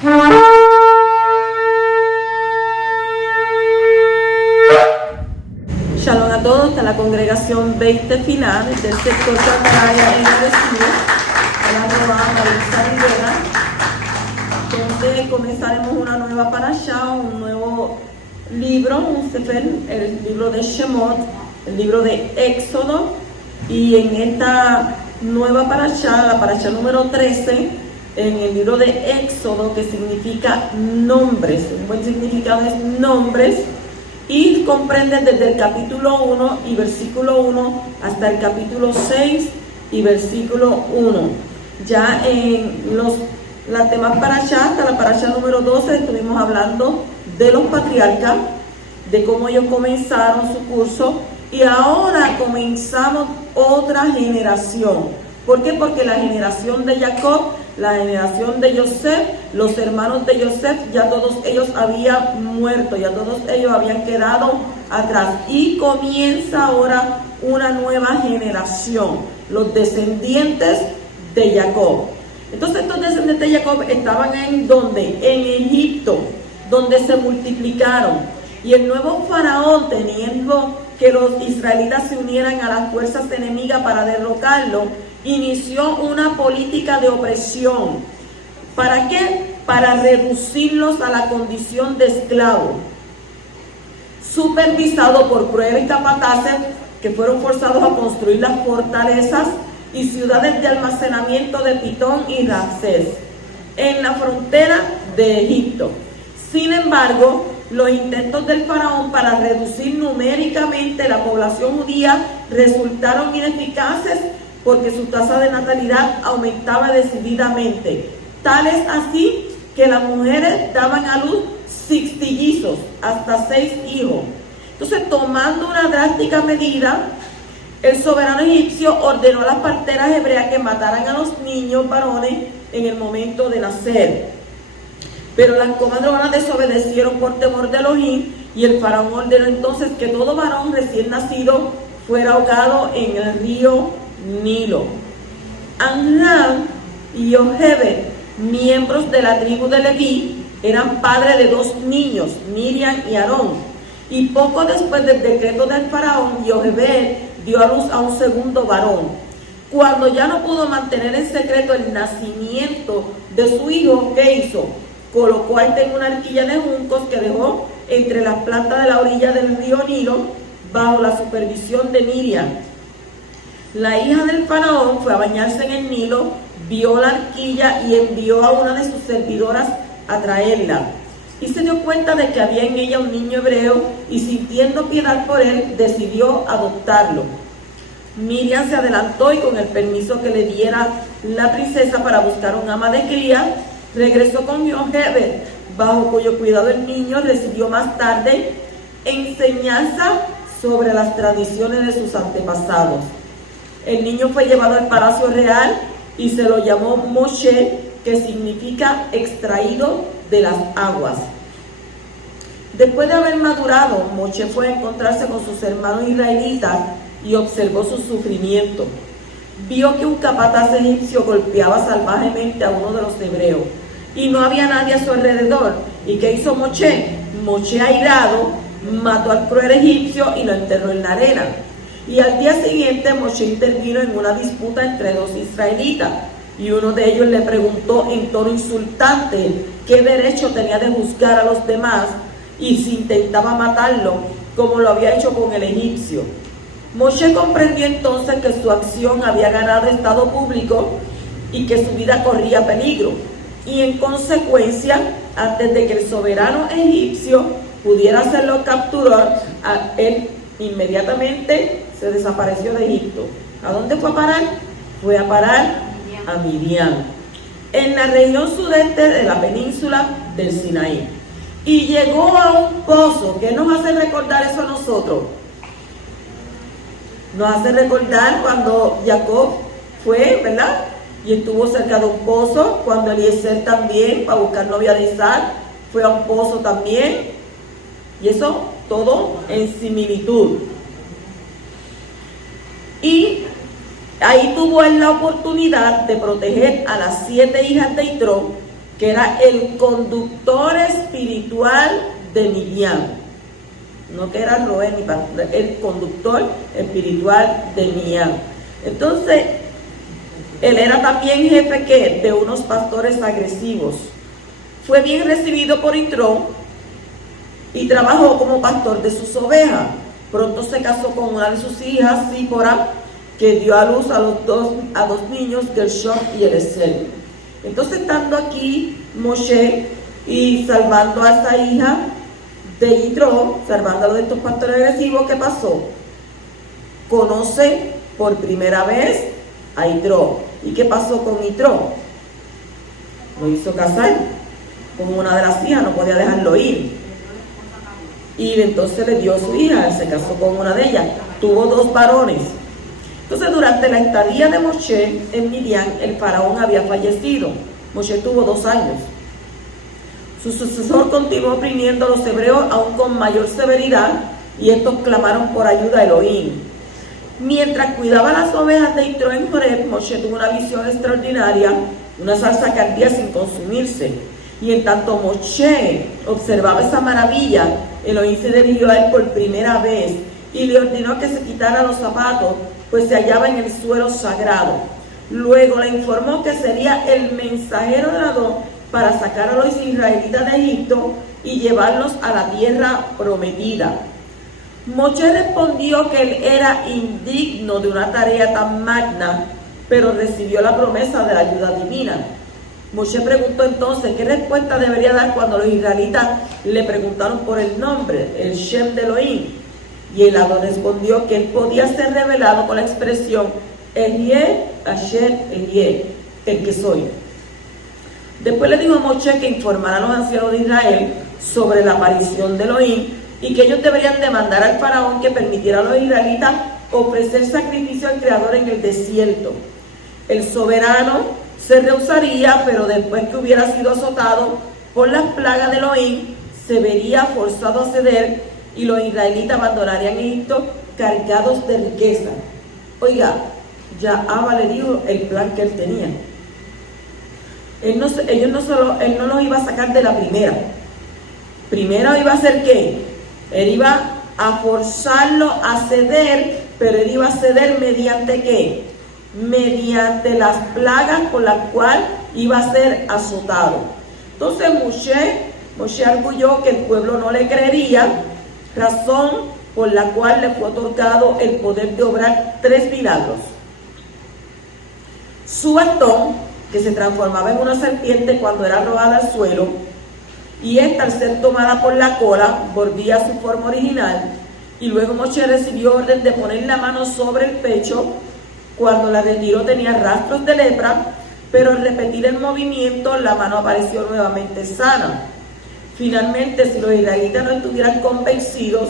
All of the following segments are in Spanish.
Shalom a todos, está la congregación 20 final del sector Chacaraya en Arecibo, a la Romana Rivera, donde comenzaremos una nueva parashá, un nuevo libro, un sefer, el libro de Shemot, el libro de Éxodo, y en esta nueva parashá, la parashá número 13, en el libro de Éxodo, que significa nombres, un buen significado es nombres, y comprende desde el capítulo 1 y versículo 1 hasta el capítulo 6 y versículo 1. Ya en las demás parashá, hasta la parashá número 12, estuvimos hablando de los patriarcas, de cómo ellos comenzaron su curso, y ahora comenzamos otra generación. ¿Por qué? Porque la generación de Jacob, la generación de Yosef, los hermanos de Yosef, ya todos ellos habían muerto, ya todos ellos habían quedado atrás. Y comienza ahora una nueva generación, los descendientes de Jacob. Entonces estos descendientes de Jacob estaban en ¿dónde? En Egipto, donde se multiplicaron. Y el nuevo faraón, teniendo que los israelitas se unieran a las fuerzas enemigas para derrocarlo, inició una política de opresión. ¿Para qué? Para reducirlos a la condición de esclavos, supervisado por crueles capataces que fueron forzados a construir las fortalezas y ciudades de almacenamiento de Pitón y Ramsés en la frontera de Egipto. Sin embargo, los intentos del faraón para reducir numéricamente la población judía resultaron ineficaces, porque su tasa de natalidad aumentaba decididamente. Tal es así que las mujeres daban a luz sextillizos, hasta 6 hijos. Entonces, tomando una drástica medida, el soberano egipcio ordenó a las parteras hebreas que mataran a los niños varones en el momento de nacer. Pero las comadronas desobedecieron por temor de Elohim, y el faraón ordenó entonces que todo varón recién nacido fuera ahogado en el río Nilo. Amram y Yochebed, miembros de la tribu de Leví, eran padres de 2 niños, Miriam y Aarón. Y poco después del decreto del faraón, Yochebed dio a luz a un segundo varón. Cuando ya no pudo mantener en secreto el nacimiento de su hijo, ¿qué hizo? Colocó a este en una arquilla de juncos que dejó entre las plantas de la orilla del río Nilo, bajo la supervisión de Miriam. La hija del faraón fue a bañarse en el Nilo, vio la arquilla y envió a una de sus servidoras a traerla. Y se dio cuenta de que había en ella un niño hebreo, y sintiendo piedad por él, decidió adoptarlo. Miriam se adelantó, y con el permiso que le diera la princesa para buscar un ama de cría, regresó con Yochebed, bajo cuyo cuidado el niño recibió más tarde enseñanza sobre las tradiciones de sus antepasados. El niño fue llevado al palacio real y se lo llamó Moshe, que significa extraído de las aguas. Después de haber madurado, Moshe fue a encontrarse con sus hermanos israelitas y observó su sufrimiento. Vio que un capataz egipcio golpeaba salvajemente a uno de los hebreos y no había nadie a su alrededor. ¿Y qué hizo Moshe? Moshe, airado, mató al cruel egipcio y lo enterró en la arena. Y al día siguiente Moshe intervino en una disputa entre 2 israelitas, y uno de ellos le preguntó en tono insultante qué derecho tenía de juzgar a los demás y si intentaba matarlo como lo había hecho con el egipcio. Moshe comprendió entonces que su acción había ganado estado público y que su vida corría peligro, y en consecuencia, antes de que el soberano egipcio pudiera hacerlo capturar, él inmediatamente se desapareció de Egipto. ¿A dónde fue a parar? Fue a parar a Midian, en la región sudeste de la península del Sinaí. Y llegó a un pozo. ¿Qué nos hace recordar eso a nosotros? Nos hace recordar cuando Jacob fue, ¿verdad? Y estuvo cerca de un pozo, cuando Eliezer también, para buscar novia de Isaac, fue a un pozo también. Y eso todo en similitud. Y ahí tuvo él la oportunidad de proteger a las 7 hijas de Yitro, que era el conductor espiritual de Miriam. No que era Roé, el conductor espiritual de Miriam. Entonces, él era también jefe de unos pastores agresivos. Fue bien recibido por Yitro y trabajó como pastor de sus ovejas. Pronto se casó con una de sus hijas, Sípora, que dio a luz a dos niños, Gershom y Eliezer. Entonces, estando aquí Moshe y salvando a esta hija de Yitro, salvándolo de estos pastores agresivos, ¿qué pasó? Conoce por primera vez a Yitro. ¿Y qué pasó con Yitro? Lo hizo casar con una de las hijas, no podía dejarlo ir. Y entonces le dio a su hija, se casó con una de ellas. Tuvo 2 varones. Entonces, durante la estadía de Moshe en Midian, el faraón había fallecido. Moshe tuvo 2 años. Su sucesor continuó oprimiendo a los hebreos aún con mayor severidad, y estos clamaron por ayuda a Elohim. Mientras cuidaba las ovejas de Yitro en Joreb, Moshe tuvo una visión extraordinaria, una zarza que ardía sin consumirse. Y en tanto Moshe observaba esa maravilla, Elohim se dirigió a él por primera vez y le ordenó que se quitara los zapatos, pues se hallaba en el suelo sagrado. Luego le informó que sería el mensajero de Adón para sacar a los israelitas de Egipto y llevarlos a la tierra prometida. Moshe respondió que él era indigno de una tarea tan magna, pero recibió la promesa de la ayuda divina. Moshe preguntó entonces qué respuesta debería dar cuando los israelitas le preguntaron por el nombre, el Shem de Elohim. Y el Adón respondió que él podía ser revelado con la expresión Ehyeh Asher Ehyeh, el que soy. Después le dijo a Moshe que informara a los ancianos de Israel sobre la aparición de Elohim y que ellos deberían demandar al faraón que permitiera a los israelitas ofrecer sacrificio al Creador en el desierto. El soberano se rehusaría, pero después que hubiera sido azotado por las plagas de Elohim, se vería forzado a ceder y los israelitas abandonarían Egipto cargados de riqueza. Oiga, ya Abba le dijo el plan que él tenía. Él no los iba a sacar de la primera. Primero iba a hacer ¿qué? Él iba a forzarlo a ceder, pero él iba a ceder mediante ¿qué? Mediante las plagas por las cuales iba a ser azotado. Entonces Moshe arguyó que el pueblo no le creería, razón por la cual le fue otorgado el poder de obrar 3 milagros. Su bastón, que se transformaba en una serpiente cuando era arrojada al suelo, y esta, al ser tomada por la cola, volvía a su forma original. Y luego Moshe recibió orden de poner la mano sobre el pecho. Cuando la retiró tenía rastros de lepra, pero al repetir el movimiento la mano apareció nuevamente sana. Finalmente, si los israelitas no estuvieran convencidos,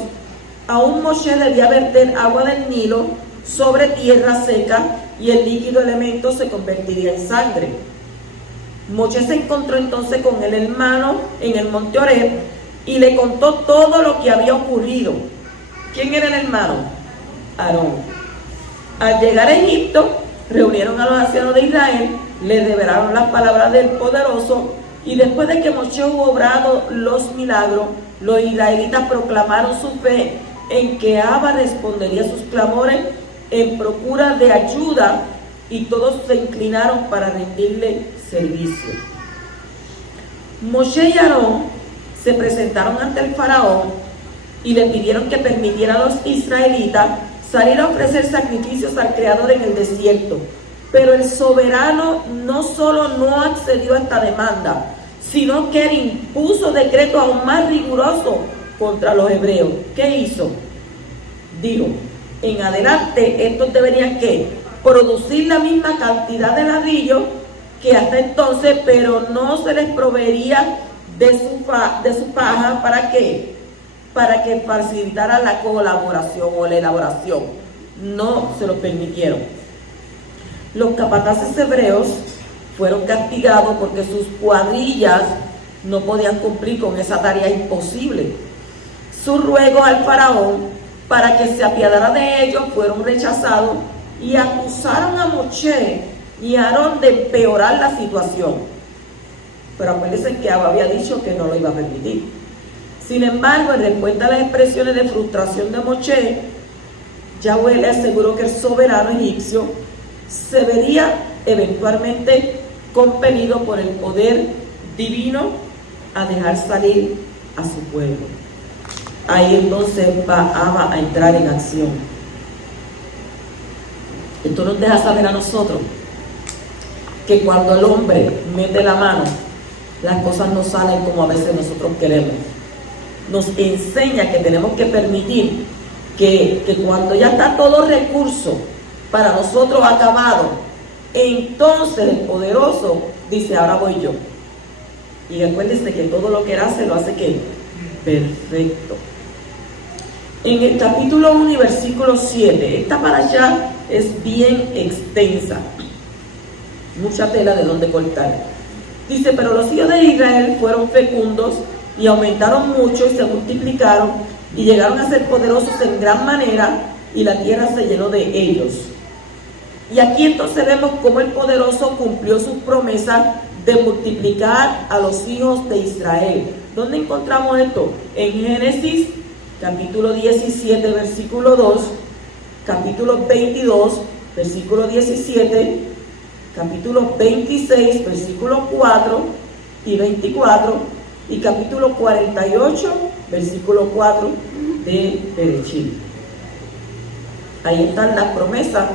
aún Moshe debía verter agua del Nilo sobre tierra seca y el líquido elemento se convertiría en sangre. Moshe se encontró entonces con el hermano en el monte Horeb y le contó todo lo que había ocurrido. ¿Quién era el hermano? Aarón. Al llegar a Egipto, reunieron a los ancianos de Israel, les revelaron las palabras del poderoso, y después de que Moshe hubo obrado los milagros, los israelitas proclamaron su fe en que Abba respondería a sus clamores en procura de ayuda, y todos se inclinaron para rendirle servicio. Moshe y Aarón se presentaron ante el faraón y le pidieron que permitiera a los israelitas salir a ofrecer sacrificios al Creador en el desierto. Pero el soberano no solo no accedió a esta demanda, sino que él impuso decretos aún más rigurosos contra los hebreos. ¿Qué hizo? Dijo, en adelante estos deberían ¿qué? Producir la misma cantidad de ladrillos que hasta entonces, pero no se les proveería de su paja. ¿Para qué? Para que facilitara la colaboración o la elaboración. No se lo permitieron. Los capataces hebreos fueron castigados porque sus cuadrillas no podían cumplir con esa tarea imposible. Sus ruegos al faraón para que se apiadara de ellos fueron rechazados y acusaron a Moshe y a Aarón de empeorar la situación. pero acuérdense que Abba había dicho que no lo iba a permitir. Sin embargo, en respuesta a las expresiones de frustración de Moshe, Yahweh le aseguró que el soberano egipcio se vería eventualmente compelido por el poder divino a dejar salir a su pueblo. Ahí entonces va Abba a entrar en acción. Esto nos deja saber a nosotros que cuando el hombre mete la mano, las cosas no salen como a veces nosotros queremos. Nos enseña que tenemos que permitir que cuando ya está todo recurso para nosotros acabado, entonces el poderoso dice, ahora voy yo. Y recuérdense que todo lo que él hace, lo hace ¿qué? Perfecto. En el capítulo 1 y versículo 7, esta parashá es bien extensa, mucha tela de donde cortar. Dice, pero los hijos de Israel fueron fecundos y aumentaron mucho y se multiplicaron y llegaron a ser poderosos en gran manera y la tierra se llenó de ellos. Y aquí entonces vemos cómo el poderoso cumplió su promesa de multiplicar a los hijos de Israel. ¿Dónde encontramos esto? En Génesis capítulo 17 versículo 2, capítulo 22 versículo 17, capítulo 26 versículo 4 y 24 y capítulo 48 versículo 4 de Bereshit. Ahí están las promesas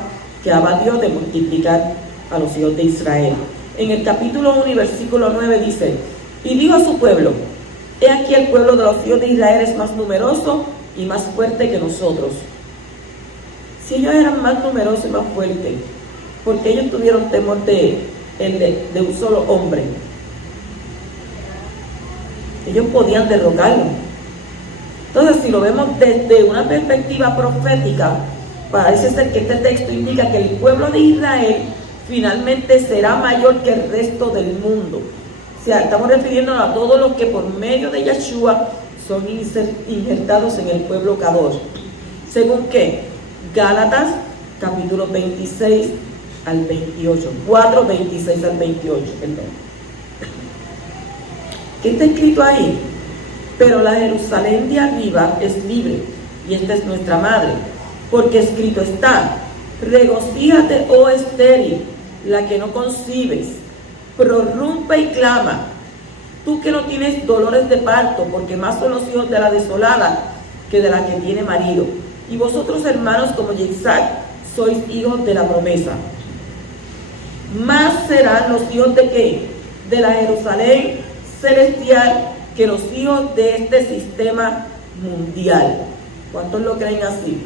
que Abba dio de multiplicar a los hijos de Israel. En el capítulo 1 y versículo 9 dice, y dijo a su pueblo, he aquí el pueblo de los hijos de Israel es más numeroso y más fuerte que nosotros. Si ellos eran más numerosos y más fuertes, porque ellos tuvieron temor de un solo hombre, ellos podían derrocarlo. Entonces, si lo vemos desde una perspectiva profética, parece ser que este texto indica que el pueblo de Israel finalmente será mayor que el resto del mundo. O sea, estamos refiriéndonos a todos los que por medio de Yeshua son injertados en el pueblo Kadosh. ¿Según qué? Gálatas, capítulo 26 al 28. 4, 26 al 28, perdón. ¿Qué está escrito ahí? Pero la Jerusalén de arriba es libre, y esta es nuestra madre, porque escrito está, regocíjate, oh estéril, la que no concibes, prorrumpe y clama, tú que no tienes dolores de parto, porque más son los hijos de la desolada que de la que tiene marido. Y vosotros, hermanos, como Isaac, sois hijos de la promesa. Más serán los hijos de ¿qué? De la Jerusalén celestial que los hijos de este sistema mundial. ¿Cuántos lo creen así?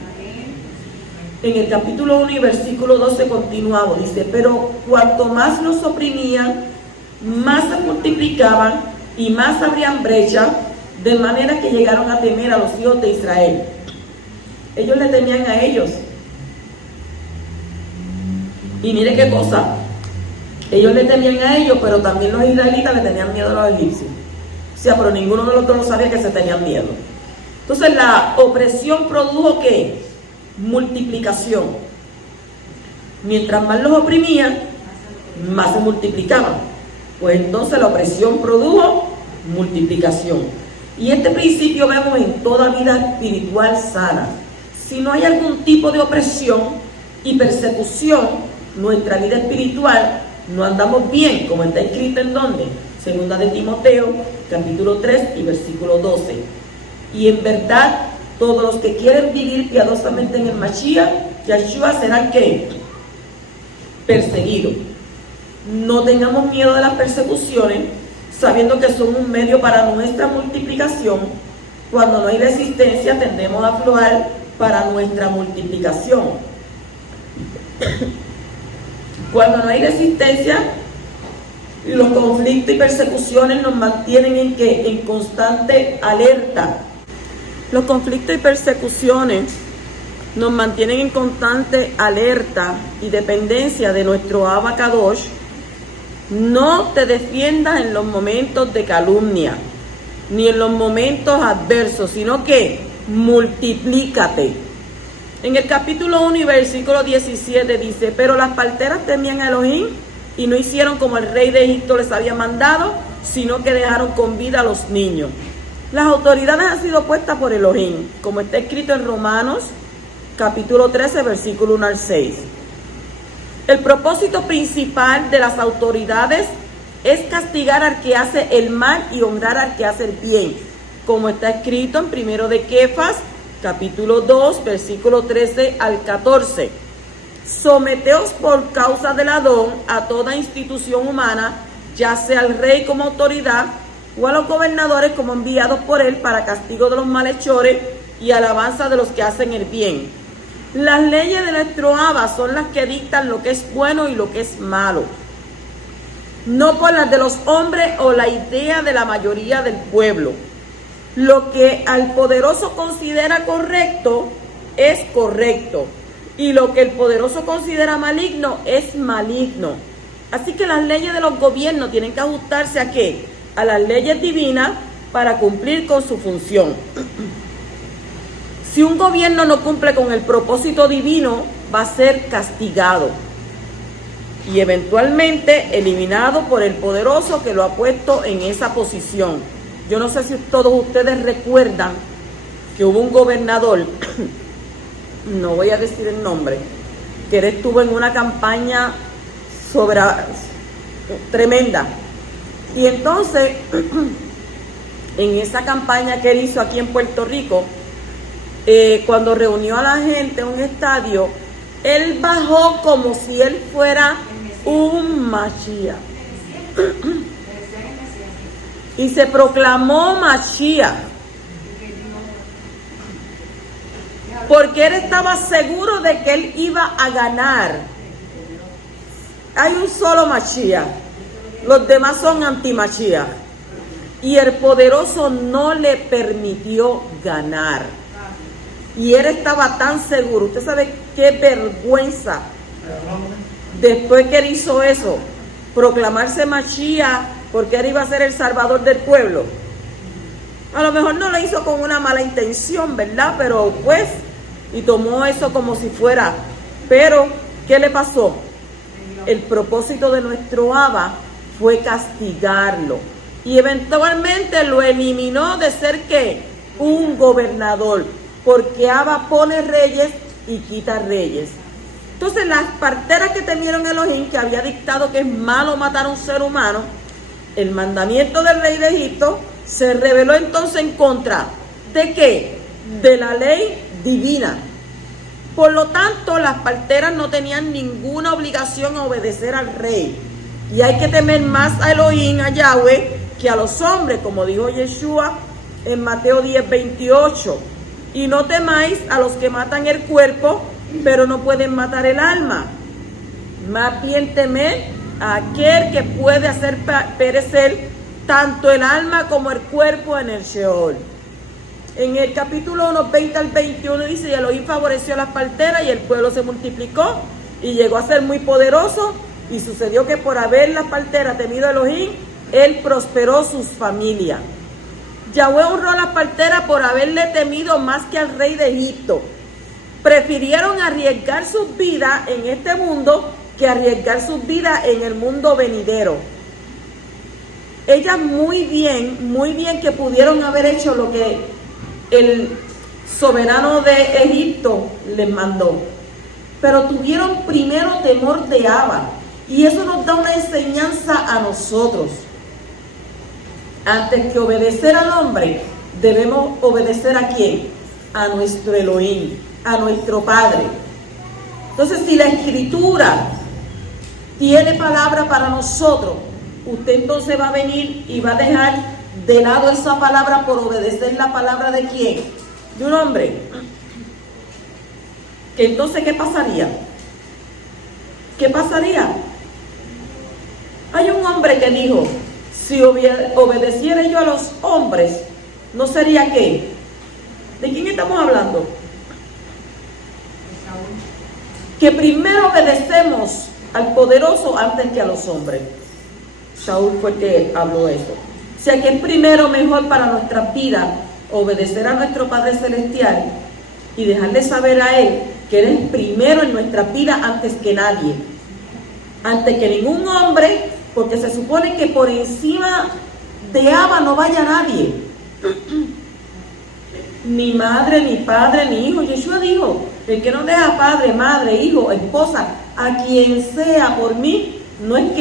En el capítulo 1 y versículo 12 continuamos, dice, pero cuanto más los oprimían, más se multiplicaban y más abrían brecha, de manera que llegaron a temer a los hijos de Israel. Ellos le temían a ellos. Y mire qué cosa, ellos le temían a ellos, pero también los israelitas le tenían miedo a los egipcios. O sea, pero ninguno de los dos sabía que se tenían miedo. Entonces la opresión produjo ¿qué? Multiplicación. Mientras más los oprimían, más se multiplicaban. Pues entonces la opresión produjo multiplicación. Y este principio vemos en toda vida espiritual sana. Si no hay algún tipo de opresión y persecución, nuestra vida espiritual no andamos bien, como está escrito en ¿dónde? Segunda de Timoteo, capítulo 3 y versículo 12. Y en verdad, todos los que quieren vivir piadosamente en el Mashiach, Yeshua, serán ¿qué? Perseguidos. No tengamos miedo de las persecuciones, sabiendo que son un medio para nuestra multiplicación. Cuando no hay resistencia, tendemos a aflojar para nuestra multiplicación. Cuando no hay resistencia, los conflictos y persecuciones nos mantienen ¿en qué? En constante alerta. Los conflictos y persecuciones nos mantienen en constante alerta y dependencia de nuestro Abba Kadosh. No te defiendas en los momentos de calumnia, ni en los momentos adversos, sino que multiplícate. En el capítulo 1 y versículo 17 dice, pero las parteras temían a Elohim y no hicieron como el rey de Egipto les había mandado, sino que dejaron con vida a los niños. Las autoridades han sido puestas por Elohim, como está escrito en Romanos, capítulo 13, versículo 1 al 6. El propósito principal de las autoridades es castigar al que hace el mal y honrar al que hace el bien, como está escrito en 1 de Kefas, capítulo 2, versículo 13 al 14. Someteos por causa del Adón a toda institución humana, ya sea al rey como autoridad o a los gobernadores como enviados por él para castigo de los malhechores y alabanza de los que hacen el bien. Las leyes de nuestro Abba son las que dictan lo que es bueno y lo que es malo, no por las de los hombres o la idea de la mayoría del pueblo. Lo que al poderoso considera correcto es correcto, y lo que el poderoso considera maligno es maligno. Así que las leyes de los gobiernos tienen que ajustarse ¿a qué? A las leyes divinas para cumplir con su función. Si un gobierno no cumple con el propósito divino, va a ser castigado y eventualmente eliminado por el poderoso que lo ha puesto en esa posición. Yo no sé si todos ustedes recuerdan que hubo un gobernador, no voy a decir el nombre, que él estuvo en una campaña tremenda. Y entonces, en esa campaña que él hizo aquí en Puerto Rico, cuando reunió a la gente en un estadio, él bajó como si él fuera un Mashiach. Y se proclamó Mashiach. Porque él estaba seguro de que él iba a ganar. Hay un solo Mashiach. Los demás son anti-Mashiach. Y el poderoso no le permitió ganar. Y él estaba tan seguro. Usted sabe qué vergüenza. Después que él hizo eso, proclamarse Mashiach, porque él iba a ser el salvador del pueblo. A lo mejor no lo hizo con una mala intención, ¿verdad? Pero pues, y tomó eso como si fuera. Pero, ¿qué le pasó? El propósito de nuestro Abba fue castigarlo. Y eventualmente lo eliminó de ser, ¿qué? Un gobernador. Porque Abba pone reyes y quita reyes. Entonces las parteras que temieron Elohim, que había dictado que es malo matar a un ser humano, el mandamiento del rey de Egipto, se rebeló entonces en contra ¿de qué? De la ley divina. Por lo tanto, las parteras no tenían ninguna obligación a obedecer al rey. Y hay que temer más a Elohim, a Yahweh, que a los hombres, como dijo Yeshua en Mateo 10:28. Y no temáis a los que matan el cuerpo, pero no pueden matar el alma. Más bien temed a aquel que puede hacer perecer tanto el alma como el cuerpo en el Sheol. En el capítulo 1, 20 al 21 dice, y Elohim favoreció a las parteras y el pueblo se multiplicó y llegó a ser muy poderoso. Y sucedió que por haber las parteras temido a Elohim, él prosperó sus familias. Yahweh honró a las parteras por haberle temido más que al rey de Egipto. Prefirieron arriesgar sus vidas en este mundo que arriesgar sus vidas en el mundo venidero. Ellas muy bien que pudieron haber hecho lo que el soberano de Egipto les mandó. Pero tuvieron primero temor de Abba. Y eso nos da una enseñanza a nosotros. Antes que obedecer al hombre, debemos obedecer ¿a quién? A nuestro Elohim, a nuestro Padre. Entonces, si la Escritura tiene palabra para nosotros, usted entonces va a venir y va a dejar de lado esa palabra por obedecer la palabra ¿de quién? De un hombre. Entonces, ¿qué pasaría? ¿Qué pasaría? Hay un hombre que dijo, si obedeciera yo a los hombres, ¿no sería qué? ¿De quién estamos hablando? Que primero obedecemos al poderoso antes que a los hombres. Saúl fue el que habló eso. O sea que es primero mejor para nuestras vidas obedecer a nuestro Padre Celestial y dejarle saber a Él que Él es primero en nuestras vidas antes que nadie. Antes que ningún hombre, porque se supone que por encima de Abba no vaya nadie. Ni madre, ni padre, ni hijo. Yeshua dijo, el que no deja padre, madre, hijo, esposa, a quien sea por mí, no es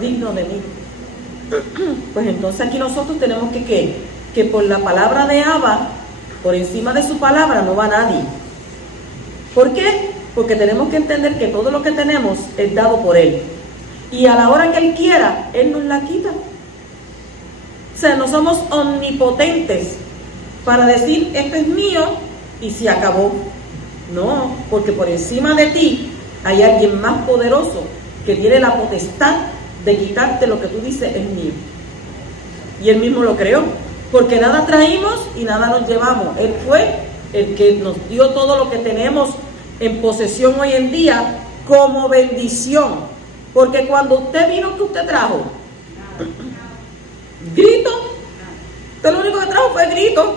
digno de mí. Pues entonces aquí nosotros tenemos que por la palabra de Abba, por encima de su palabra no va nadie. ¿Por qué? Porque tenemos que entender que todo lo que tenemos es dado por Él. Y a la hora que Él quiera, Él nos la quita. O sea, no somos omnipotentes para decir, esto es mío y se acabó. No, porque por encima de ti hay alguien más poderoso que tiene la potestad de quitarte lo que tú dices es mío. Y Él mismo lo creó, porque nada traímos y nada nos llevamos. Él fue el que nos dio todo lo que tenemos en posesión hoy en día como bendición. Porque cuando usted vino, ¿qué usted trajo? Grito. Usted lo único que trajo fue grito.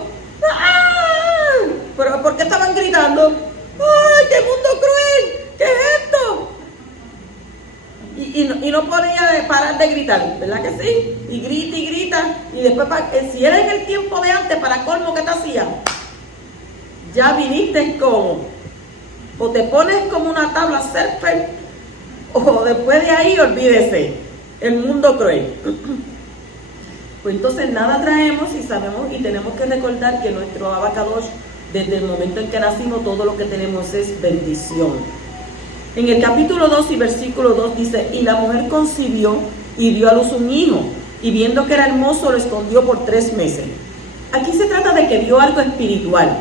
¡Ah! ¿Pero por qué estaban gritando? ¡Ay, qué mundo cruel! ¿Qué es esto? Y no podía parar de gritar, ¿verdad que sí? Y grita. Y después, si era en el tiempo de antes, para colmo, ¿qué te hacía? Ya viniste como, o te pones como una tabla surfer, o después de ahí, olvídese, el mundo cruel. Pues entonces nada traemos y sabemos y tenemos que recordar que nuestro Abacadosh, desde el momento en que nacimos, todo lo que tenemos es bendición. En el capítulo 2 y versículo 2 dice, y la mujer concibió y dio a luz un hijo, y viendo que era hermoso lo escondió por 3 meses. Aquí se trata de que vio algo espiritual.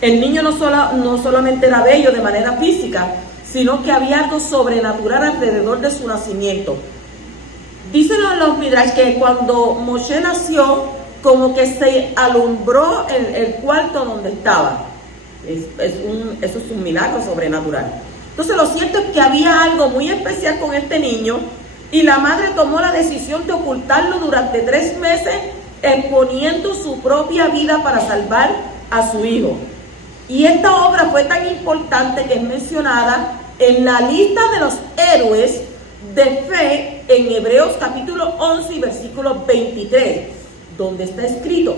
El niño no solamente era bello de manera física, sino que había algo sobrenatural alrededor de su nacimiento. Dicen los Midrash que cuando Moshe nació, como que se alumbró el cuarto donde estaba. Eso es un milagro sobrenatural. Entonces lo cierto es que había algo muy especial con este niño y la madre tomó la decisión de ocultarlo durante 3 meses, exponiendo su propia vida para salvar a su hijo. Y esta obra fue tan importante que es mencionada en la lista de los héroes de fe en Hebreos capítulo 11 y versículo 23, donde está escrito,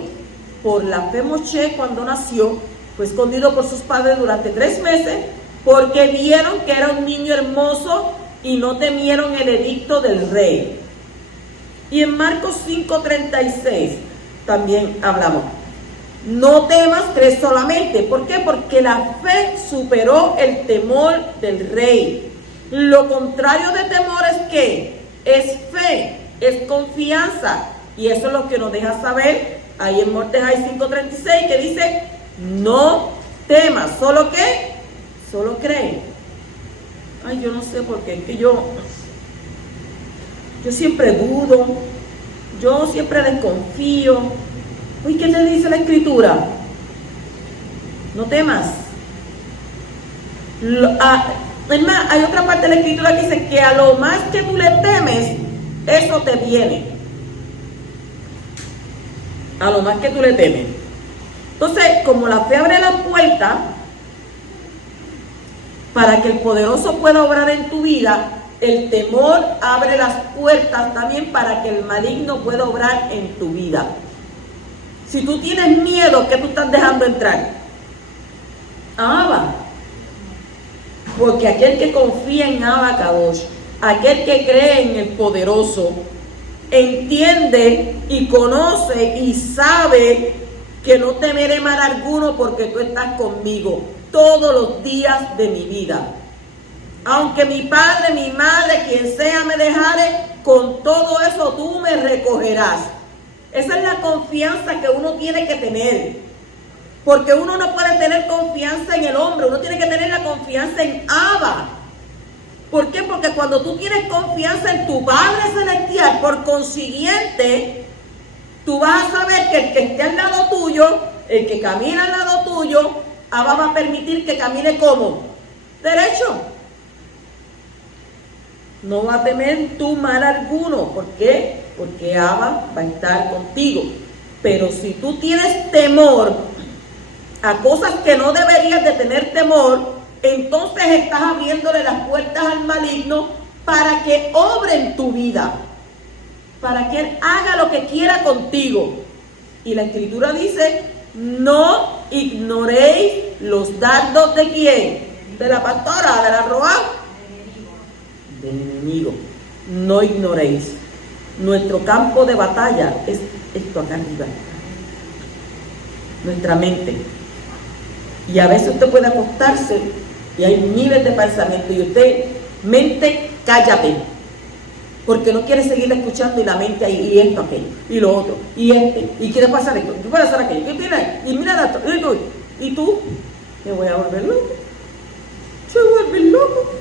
por la fe Moshe cuando nació fue escondido por sus padres durante 3 meses porque vieron que era un niño hermoso y no temieron el edicto del rey. Y en Marcos 5:36 también hablamos, no temas, cree solamente. ¿Por qué? Porque la fe superó el temor del rey. Lo contrario de temor es ¿qué? Es fe, es confianza. Y eso es lo que nos deja saber ahí en Mordejai 5:36, que dice, no temas, ¿solo qué? Solo cree. Ay, yo no sé por qué, es que yo siempre dudo, yo siempre desconfío. Uy, ¿qué te dice la Escritura? No temas. Es más, hay otra parte de la Escritura que dice que a lo más que tú le temes, eso te viene. A lo más que tú le temes. Entonces, como la fe abre la puerta para que el poderoso pueda obrar en tu vida, el temor abre las puertas también para que el maligno pueda obrar en tu vida. Si tú tienes miedo, ¿qué tú estás dejando entrar? Abba. Porque aquel que confía en Abacadosh, aquel que cree en el poderoso, entiende y conoce y sabe que no temeré mal alguno porque tú estás conmigo todos los días de mi vida. Aunque mi padre, mi madre, quien sea me dejare, con todo eso tú me recogerás. Esa es la confianza que uno tiene que tener. Porque uno no puede tener confianza en el hombre, uno tiene que tener la confianza en Abba. ¿Por qué? Porque cuando tú tienes confianza en tu Padre Celestial, por consiguiente, tú vas a saber que el que esté al lado tuyo, el que camina al lado tuyo, Abba va a permitir que camine como derecho. No va a temer tú mal alguno. ¿Por qué? Porque Abba va a estar contigo. Pero si tú tienes temor a cosas que no deberías de tener temor, entonces estás abriéndole las puertas al maligno para que obre en tu vida. para que Él haga lo que quiera contigo. Y la Escritura dice, no ignoréis los dardos de quién, de la pastora, de la roa, del enemigo. No ignoréis. Nuestro campo de batalla es esto acá arriba, nuestra mente. Y a veces usted puede acostarse y hay miles de pensamientos y usted, mente, cállate, porque no quiere seguir escuchando y la mente ahí, y esto, aquello, y lo otro, y y quiere pasar esto, y puede hacer aquello, y mira esto, y tú, me voy a volver loco, se vuelve loco.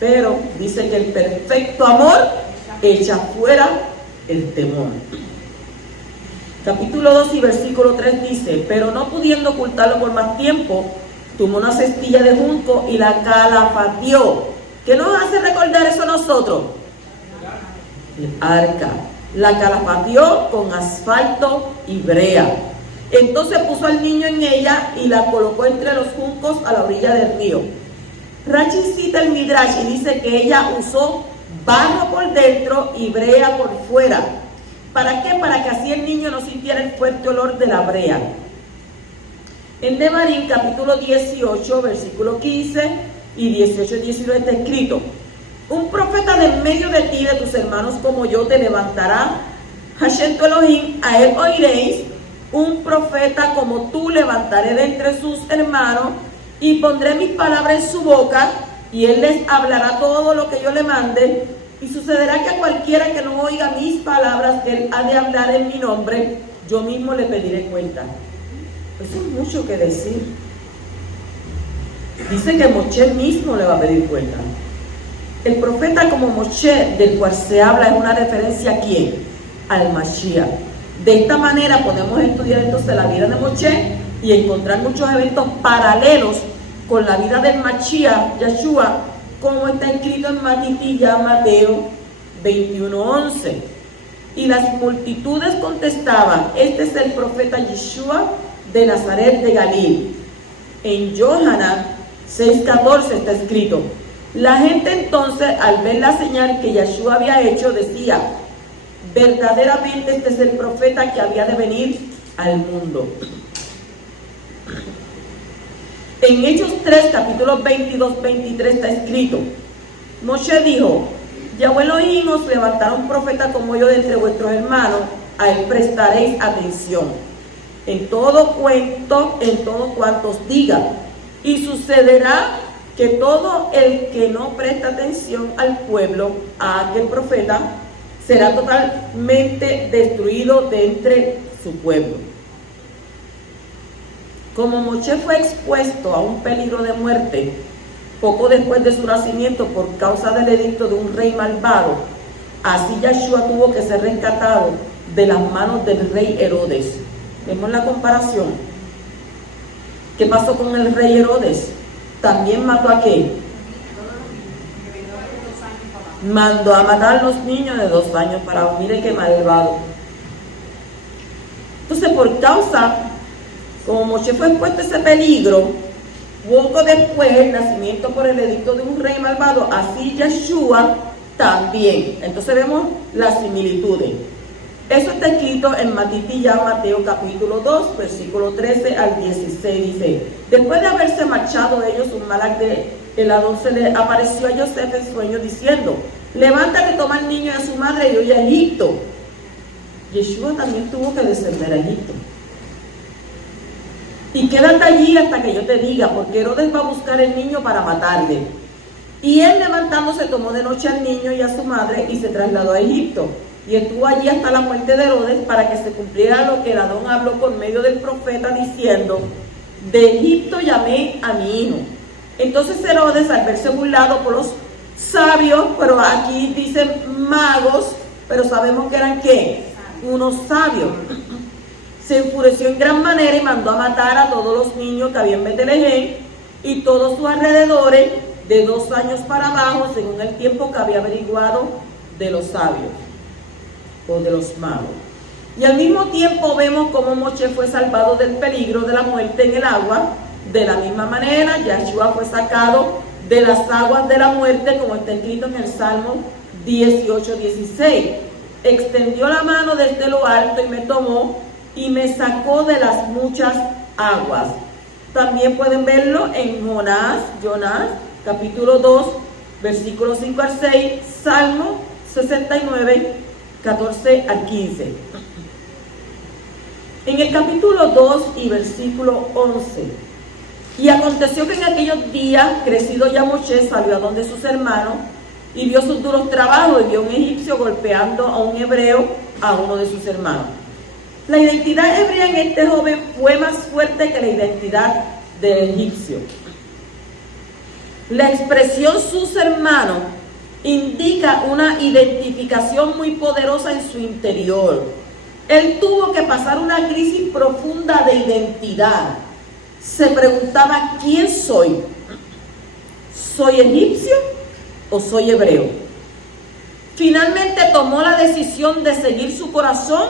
Pero dice que el perfecto amor echa fuera el temor. Capítulo 2 y versículo 3 dice, pero no pudiendo ocultarlo por más tiempo, tomó una cestilla de junco y la calafateó. ¿Qué nos hace recordar eso a nosotros? El arca. La calafateó con asfalto y brea. Entonces puso al niño en ella y la colocó entre los juncos a la orilla del río. Rashi cita el Midrash y dice que ella usó barro por dentro y brea por fuera. ¿Para qué? Para que así el niño no sintiera el fuerte olor de la brea. En Devarim, capítulo 18, versículo 15 y 18 y 19 está escrito: un profeta de en medio de ti, de tus hermanos como yo, te levantará. Hashem tu Elohim, a él oiréis. Un profeta como tú levantaré de entre sus hermanos y pondré mis palabras en su boca y él les hablará todo lo que yo le mande. Y sucederá que a cualquiera que no oiga mis palabras que él ha de hablar en mi nombre, yo mismo le pediré cuenta. Eso es mucho que decir. Dice que Moshe mismo le va a pedir cuenta. El profeta como Moshe, del cual se habla, es una referencia ¿a quién? Al Mashiach. De esta manera podemos estudiar entonces la vida de Moshe y encontrar muchos eventos paralelos con la vida del Mashiach, Yeshua, como está escrito en Mateo 21:11. Y las multitudes contestaban: este es el profeta Yeshua de Nazaret de Galil. En Yohanan 6:14 está escrito: la gente entonces, al ver la señal que Yeshua había hecho, decía: verdaderamente este es el profeta que había de venir al mundo. En Hechos 3, capítulos 22-23 está escrito: Moshe dijo: Yahweh Elohim os levantará un profeta como yo de entre vuestros hermanos, a él prestaréis atención en todo cuanto os diga, y sucederá que todo el que no presta atención al pueblo, a aquel profeta, será totalmente destruido de entre su pueblo. Como Moshe fue expuesto a un peligro de muerte poco después de su nacimiento por causa del edicto de un rey malvado, así Yeshua tuvo que ser rescatado de las manos del rey Herodes. Vemos la comparación. ¿Qué pasó con el rey Herodes? También mató a ¿qué? Mandó a matar a los niños de 2 años para abajo. Mire qué malvado. Entonces, por causa, como Moshe fue expuesto a ese peligro, poco después el nacimiento por el edicto de un rey malvado, así Yeshua también. Entonces vemos las similitudes. Eso está escrito en Mateo capítulo 2, versículo 13 al 16. Dice: después de haberse marchado ellos, un malach de Eladón se le apareció a Yosef en sueño diciendo: levántate, toma al niño y a su madre y huye a Egipto. Yeshua también tuvo que descender a Egipto. Y quédate allí hasta que yo te diga, porque Herodes va a buscar el niño para matarle. Y él, levantándose, tomó de noche al niño y a su madre y se trasladó a Egipto. Y estuvo allí hasta la muerte de Herodes, para que se cumpliera lo que Eladón habló por medio del profeta, diciendo: de Egipto llamé a mi hijo. Entonces Herodes, al verse burlado por los sabios, pero aquí dicen magos, pero sabemos que eran ¿qué? Unos sabios, se enfureció en gran manera y mandó a matar a todos los niños que había en Betlehem y todos sus alrededores, de 2 años para abajo, según el tiempo que había averiguado de los sabios o de los magos. Y al mismo tiempo vemos cómo Moshe fue salvado del peligro de la muerte en el agua. De la misma manera, Yeshua fue sacado de las aguas de la muerte, como está escrito en el Salmo 18:16. extendió la mano desde lo alto y me tomó y me sacó de las muchas aguas. También pueden verlo en Jonás, capítulo 2, versículos 5 al 6, Salmo 69, 14 al 15. En el capítulo 2 y versículo 11. Y aconteció que en aquellos días, crecido ya Moshe, salió a donde sus hermanos, y vio sus duros trabajos, y vio a un egipcio golpeando a un hebreo, a uno de sus hermanos. La identidad hebrea en este joven fue más fuerte que la identidad del egipcio. La expresión sus hermanos indica una identificación muy poderosa en su interior. Él tuvo que pasar una crisis profunda de identidad. Se preguntaba, ¿quién soy? ¿Soy egipcio o soy hebreo? Finalmente tomó la decisión de seguir su corazón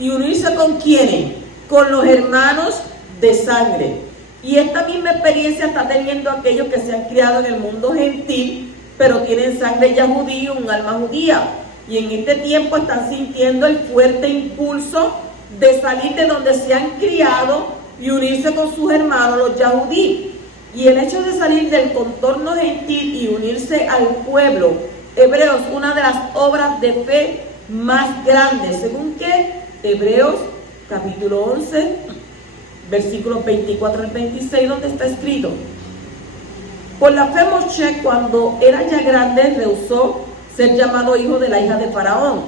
y unirse ¿con quiénes? Con los hermanos de sangre. Y esta misma experiencia está teniendo aquellos que se han criado en el mundo gentil, pero tienen sangre ya judía, un alma judía. Y en este tiempo están sintiendo el fuerte impulso de salir de donde se han criado y unirse con sus hermanos, los yahudí. Y el hecho de salir del contorno gentil y unirse al pueblo hebreo es una de las obras de fe más grandes. ¿Según qué? Hebreos capítulo 11, versículos 24 al 26, donde está escrito: por la fe Moshe, cuando era ya grande, rehusó ser llamado hijo de la hija de Faraón,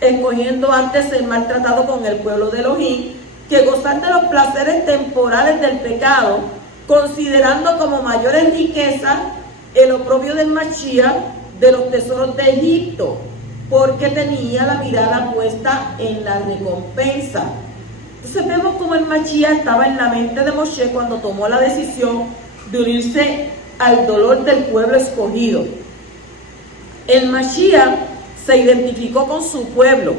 escogiendo antes ser maltratado con el pueblo de Elohim, que gozar de los placeres temporales del pecado, considerando como mayores riquezas el oprobio del Mashiach, de los tesoros de Egipto, porque tenía la mirada puesta en la recompensa. Entonces vemos como el Mashiach estaba en la mente de Moshe cuando tomó la decisión de unirse al dolor del pueblo escogido. El Mashiach se identificó con su pueblo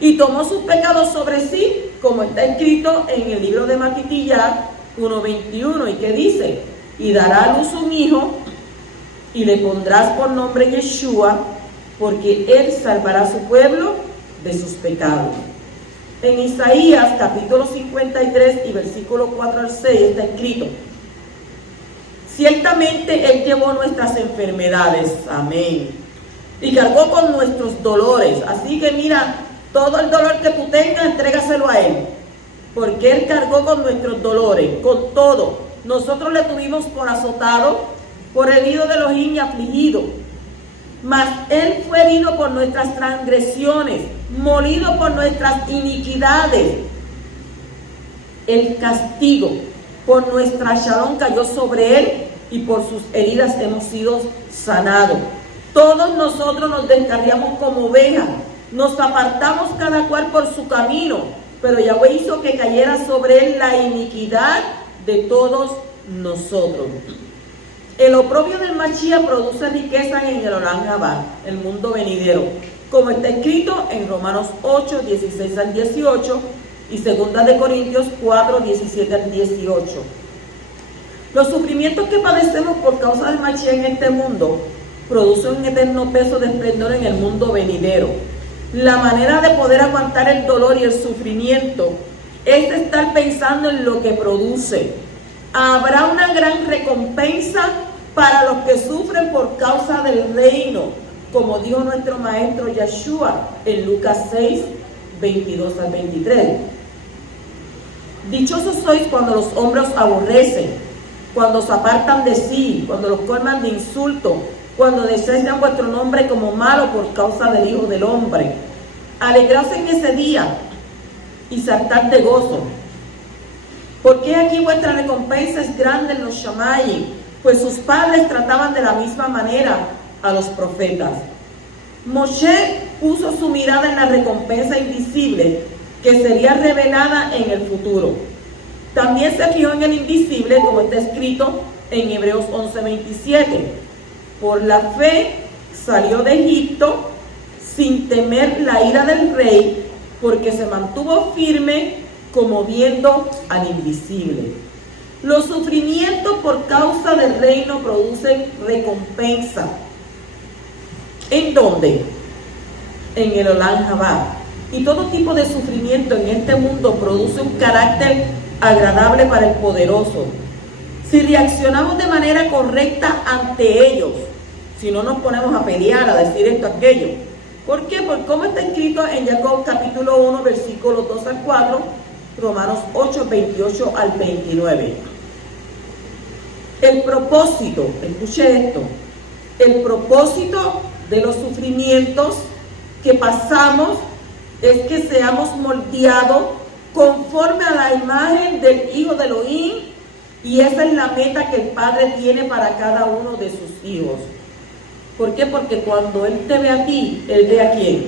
y tomó sus pecados sobre sí, como está escrito en el libro de Matitiyah 1:21, y que dice: y dará a luz un hijo y le pondrás por nombre Yeshua, porque él salvará a su pueblo de sus pecados. En Isaías capítulo 53 y versículo 4 al 6 está escrito: ciertamente él llevó nuestras enfermedades, amén, y cargó con nuestros dolores. Así que mira, todo el dolor que tú tengas, entrégaselo a él, porque él cargó con nuestros dolores, con todo. Nosotros le tuvimos por azotado, por herido de Elohim y afligido, mas él fue herido por nuestras transgresiones, molido por nuestras iniquidades. El castigo por nuestra shalom cayó sobre él, y por sus heridas hemos sido sanados. Todos nosotros nos descarriamos como ovejas, nos apartamos cada cual por su camino, pero Yahweh hizo que cayera sobre él la iniquidad de todos nosotros. El oprobio del Mashiach produce riqueza en el Olam Habá, el mundo venidero, como está escrito en Romanos 8, 16 al 18 y 2 de Corintios 4, 17 al 18. Los sufrimientos que padecemos por causa del Mashiach en este mundo producen un eterno peso de esplendor en el mundo venidero. La manera de poder aguantar el dolor y el sufrimiento es estar pensando en lo que produce. Habrá una gran recompensa para los que sufren por causa del reino, como dijo nuestro maestro Yeshua en Lucas 6, 22 al 23. Dichosos sois cuando los hombres os aborrecen, cuando os apartan de sí, cuando los colman de insulto, cuando desechan vuestro nombre como malo por causa del Hijo del Hombre. Alegraos en ese día y saltad de gozo, porque aquí vuestra recompensa es grande en los Shamayim, pues sus padres trataban de la misma manera a los profetas. Moshe puso su mirada en la recompensa invisible que sería revelada en el futuro. También se fijó en el invisible, como está escrito en Hebreos 11:27. Por la fe salió de Egipto sin temer la ira del rey, porque se mantuvo firme como viendo al invisible. Los sufrimientos por causa del reino producen recompensa. ¿En dónde? en el Olam Jabá. Y todo tipo de sufrimiento en este mundo produce un carácter agradable para el poderoso. Si reaccionamos de manera correcta ante ellos, si no nos ponemos a pelear, a decir esto, aquello. ¿Por qué? Por cómo está escrito en Jacob capítulo 1, versículos 2 al 4, Romanos 8, 28 al 29. El propósito, escuche esto, el propósito de los sufrimientos que pasamos es que seamos moldeados conforme a la imagen del Hijo de Elohim, y esa es la meta que el Padre tiene para cada uno de sus hijos. ¿Por qué? Porque cuando Él te ve a ti, Él ve a quién?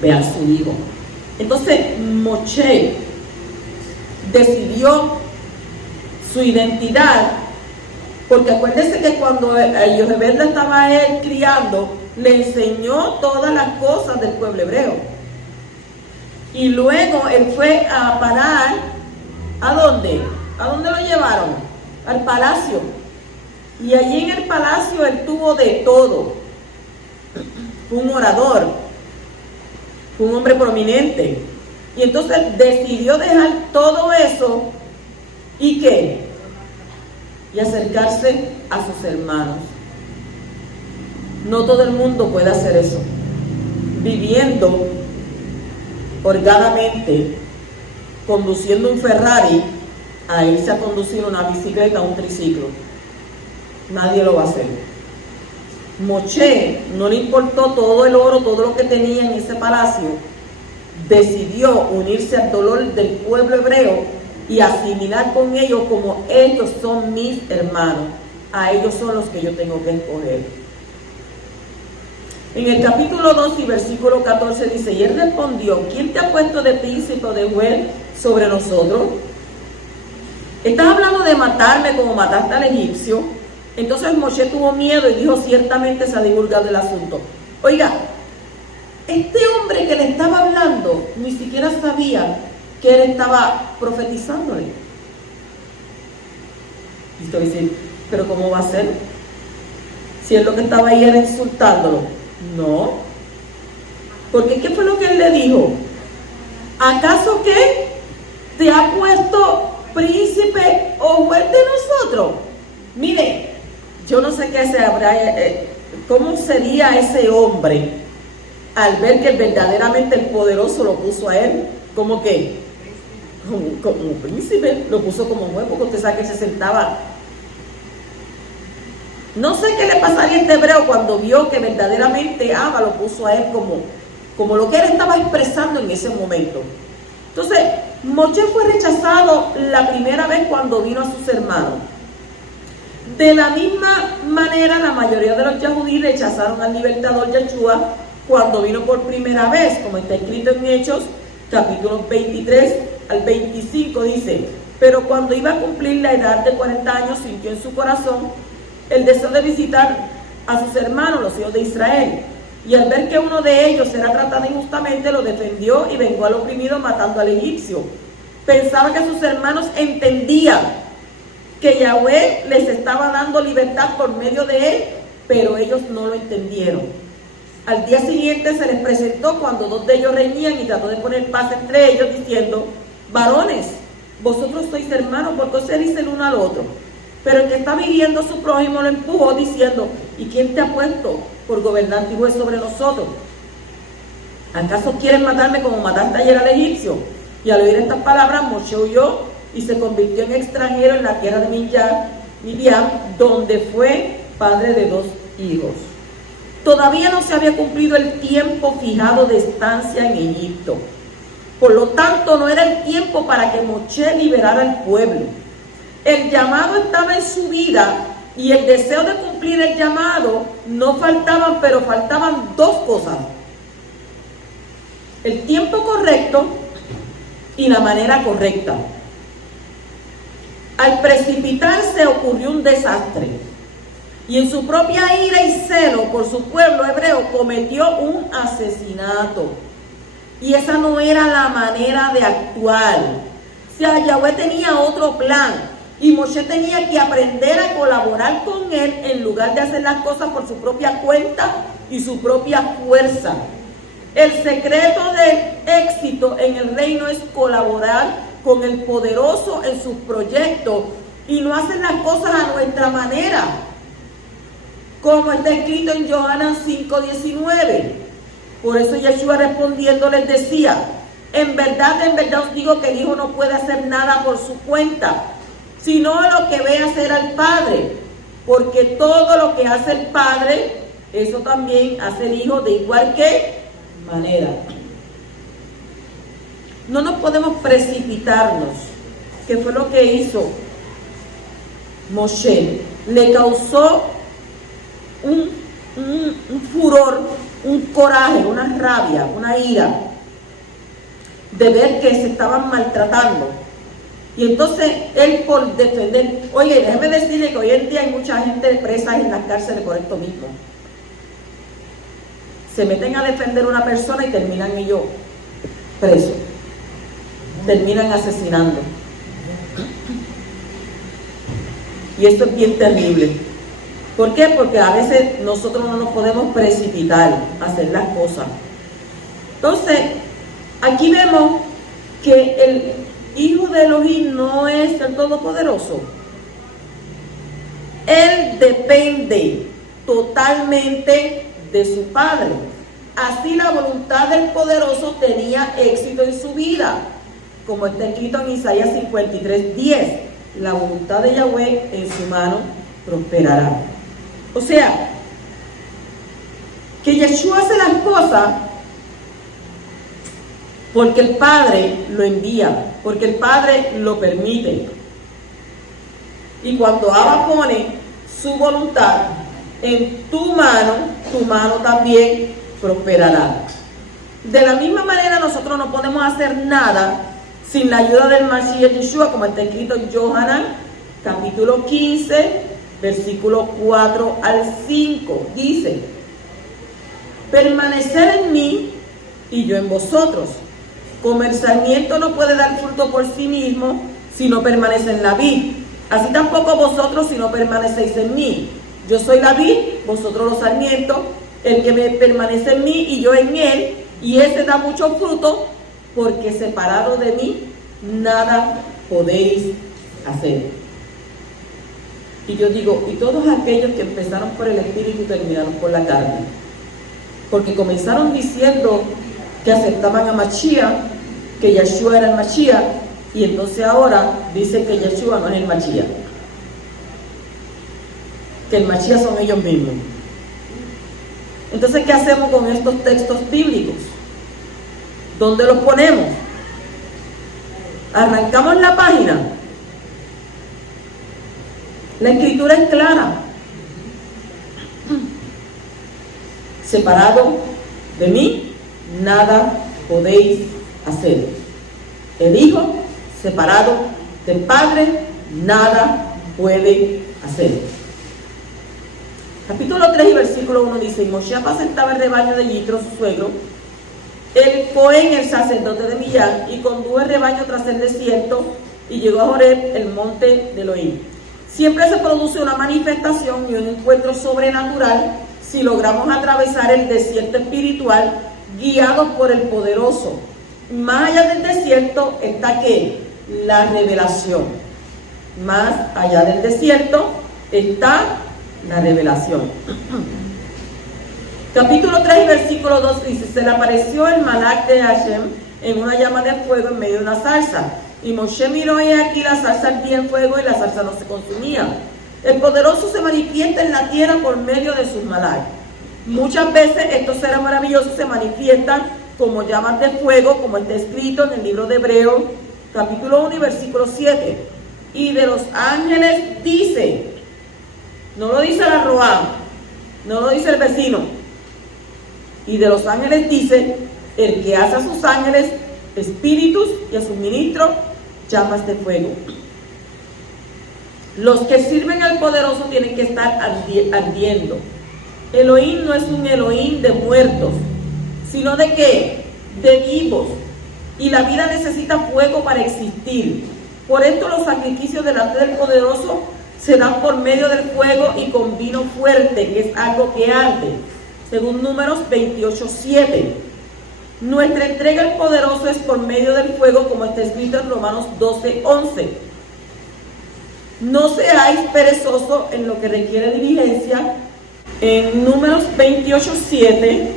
Ve a su hijo. Entonces Moshe decidió su identidad, porque acuérdense que cuando Yochebed le estaba a él criando, le enseñó todas las cosas del pueblo hebreo. Y luego él fue a parar, ¿a dónde? ¿A dónde lo llevaron? Al palacio. Y allí en el palacio él tuvo de todo. Fue un orador, fue un hombre prominente. Y entonces decidió dejar todo eso. ¿Y qué? Y acercarse a sus hermanos. No todo el mundo puede hacer eso. Viviendo holgadamente, conduciendo un Ferrari, a irse a conducir una bicicleta o un triciclo. Nadie lo va a hacer. Moshe no le importó todo el oro, todo lo que tenía en ese palacio. Decidió unirse al dolor del pueblo hebreo y asimilar con ellos como ellos son mis hermanos. A ellos son los que yo tengo que escoger. En el capítulo 2 y versículo 14 dice: y él respondió, ¿quién te ha puesto de príncipe o de juez sobre nosotros? ¿Estás hablando de matarme como mataste al egipcio? Entonces Moshe tuvo miedo y dijo: ciertamente se ha divulgado el asunto. Oiga, este hombre que le estaba hablando ni siquiera sabía que él estaba profetizándole. Y usted dice: pero ¿cómo va a ser? Si él lo que estaba ahí era insultándolo. No. Porque ¿qué fue lo que él le dijo? ¿Acaso que te ha puesto príncipe o juez de nosotros? Mire, yo no sé qué se habrá, cómo sería ese hombre al ver que verdaderamente el poderoso lo puso a él como que como príncipe, lo puso como juez, porque usted sabe que se sentaba. No sé qué le pasaría a este hebreo cuando vio que verdaderamente Abba lo puso a él como lo que él estaba expresando en ese momento. Entonces, Moshe fue rechazado la primera vez cuando vino a sus hermanos. De la misma manera, la mayoría de los yahudí rechazaron al libertador Yeshua cuando vino por primera vez, como está escrito en Hechos, capítulos 23 al 25, dice: pero cuando iba a cumplir la edad de 40 años, sintió en su corazón el deseo de visitar a sus hermanos, los hijos de Israel. Y al ver que uno de ellos era tratado injustamente, lo defendió y vengó al oprimido matando al egipcio. Pensaba que sus hermanos entendían que Yahweh les estaba dando libertad por medio de él, pero ellos no lo entendieron. Al día siguiente se les presentó cuando dos de ellos reñían y trató de poner paz entre ellos, diciendo: varones, vosotros sois hermanos, ¿por qué os herís el uno al otro? Pero el que estaba hiriendo a su prójimo lo empujó, diciendo: ¿y quién te ha puesto por gobernante y juez sobre nosotros? ¿Acaso quieren matarme como mataste ayer al egipcio? Y al oír estas palabras, Moshe huyó y se convirtió en extranjero en la tierra de Midian, donde fue padre de 2 hijos. Todavía no se había cumplido el tiempo fijado de estancia en Egipto. Por lo tanto, no era el tiempo para que Moshe liberara al pueblo. El llamado estaba en su vida y el deseo de cumplir el llamado no faltaban, pero faltaban 2 cosas: el tiempo correcto y la manera correcta. Al precipitarse ocurrió un desastre, y en su propia ira y celo por su pueblo hebreo cometió un asesinato. Y esa no era la manera de actuar. O sea, Yahweh tenía otro plan. Y Moshe tenía que aprender a colaborar con él en lugar de hacer las cosas por su propia cuenta y su propia fuerza. El secreto del éxito en el reino es colaborar con el poderoso en sus proyectos y no hacer las cosas a nuestra manera, como está escrito en Johanan 5:19. Por eso Yeshua respondiendo les decía: en verdad os digo que el Hijo no puede hacer nada por su cuenta, sino lo que ve hacer al Padre, porque todo lo que hace el Padre, eso también hace el Hijo de igual que manera. No nos podemos precipitarnos, que fue lo que hizo Moshe. Le causó un furor, un coraje, una rabia, una ira de ver que se estaban maltratando. Y entonces él, por defender, oye, déjeme decirle que hoy en día hay mucha gente presa en las cárceles por esto mismo. Se meten a defender a una persona y terminan ellos presos, terminan asesinando. Y esto es bien terrible. ¿Por qué? Porque a veces nosotros no nos podemos precipitar a hacer las cosas. Entonces, aquí vemos que el Hijo de Elohim no es el Todopoderoso. Él depende totalmente de su Padre. Así la voluntad del Poderoso tenía éxito en su vida, como está escrito en Isaías 53:10. La voluntad de Yahweh en su mano prosperará. O sea, que Yeshua hace las cosas porque el Padre lo envía, porque el Padre lo permite. Y cuando Abba pone su voluntad en tu mano también prosperará. De la misma manera, nosotros no podemos hacer nada sin la ayuda del Mashiach Yeshua, como está escrito en Johanan, capítulo 15, versículo 4 al 5. Dice: permanecer en mí y yo en vosotros. Como el sarmiento no puede dar fruto por sí mismo si no permanece en la vid, así tampoco vosotros si no permanecéis en mí. Yo soy la vid, vosotros los sarmientos. El que me permanece en mí y yo en él, y ese da mucho fruto, porque separado de mí nada podéis hacer. Y yo digo, y todos aquellos que empezaron por el Espíritu terminaron por la carne, porque comenzaron diciendo que aceptaban a Mashiach, que Yeshua era el Mashiach, y entonces ahora dicen que Yeshua no es el Mashiach, que el Mashiach son ellos mismos. Entonces, ¿qué hacemos con estos textos bíblicos? ¿Dónde los ponemos? ¿Arrancamos la página? La escritura es clara. Separado de mí, nada podéis hacer. El Hijo, separado del Padre, nada puede hacer. Capítulo 3 y versículo 1 dice: y Moshe apacentaba el rebaño de Yitro, su suegro, el Cohen, el sacerdote de Millán, y condujo el rebaño tras el desierto, y llegó a Horeb, el monte de Elohim. Siempre se produce una manifestación y un encuentro sobrenatural si logramos atravesar el desierto espiritual guiados por el poderoso. Más allá del desierto está ¿qué? La revelación. Más allá del desierto está la revelación. Capítulo 3, versículo 2 dice: se le apareció el Malach de Hashem en una llama de fuego en medio de una zarza. Y Moshe miró, y aquí la zarza ardía en fuego y la zarza no se consumía. El poderoso se manifiesta en la tierra por medio de sus Malach. Muchas veces estos seres maravillosos se manifiestan como llamas de fuego, como está escrito en el libro de Hebreos, capítulo 1 y versículo 7. Y de los ángeles dice, no lo dice la Roá, no lo dice el vecino. Y de los ángeles dice: el que hace a sus ángeles espíritus y a sus ministros llamas de fuego. Los que sirven al poderoso tienen que estar ardiendo. Elohim no es un Elohim de muertos, sino de ¿qué? De vivos. Y la vida necesita fuego para existir. Por esto los sacrificios delante del poderoso se dan por medio del fuego y con vino fuerte, que es algo que arde. según Números 28:7. Nuestra entrega al poderoso es por medio del fuego, como está escrito en Romanos 12:11. No seáis perezosos en lo que requiere diligencia. En Números 28:7